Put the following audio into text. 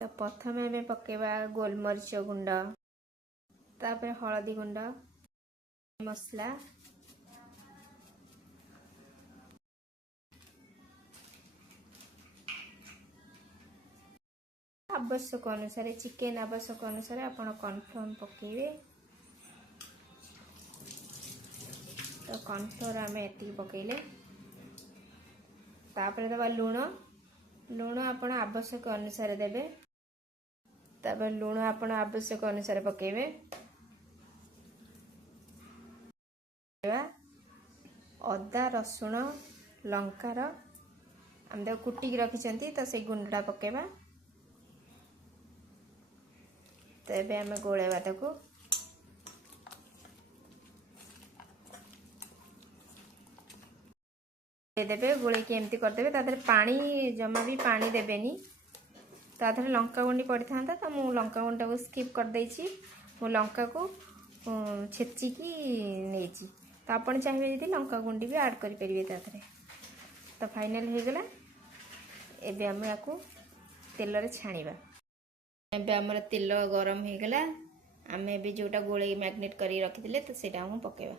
तो प्रथम आम पकेबा गोलमरीच गुंड, तापर हलदी गुंड, मसला, आवश्यक अनुसार चिकेन आवश्यक अनुसार आपण कॉर्नफ्लोर पकेबे। तो कॉर्नफ्लोर आम एति पकेले तापर दबा लुण, लुण आपण आवश्यक अनुसार देबे। तापर लुण आपण आवश्यक अनुसार पकेबे। अदा रसुण लंकार आम कुटिक रखी तो से गुंडा पकेबा। तो ये आम गोलेबा ताकू देबे गोले के एमती करदेबे। तादर पानी जमा भी पानी देबेनी। तादर लंका गुंडी पड़ी था तो मु लंका गुंडा को स्किप कर देछि। मु लंका को छेचिकी नेछि। तो आपण चाहिए यदि लंका गुंडी भी ऐड करि परिबे तादरे। तो फाइनल हो गला। एबे हम याकू तेल रे छाणीबा। एबे हमर तेल गरम हो गला। आमे भी जोटा गोले मैग्नेट करी रखिदिले तो सेटा हम पकेबा।